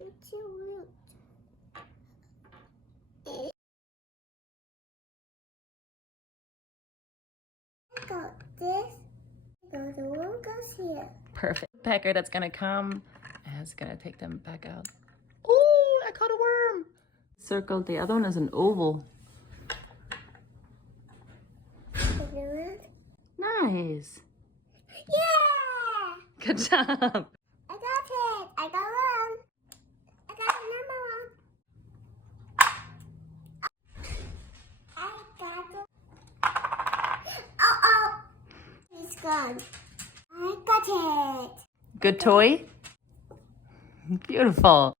It's so weird. I got this. The one goes here. Perfect. Pecker that's gonna come and it's gonna take them back out. Oh, I caught a worm. Circle. The other one is an oval. Nice. Yeah! Good job. I got it. I got one. I got another one. I got it. Uh-oh. It's gone. I got it. Good toy. Beautiful.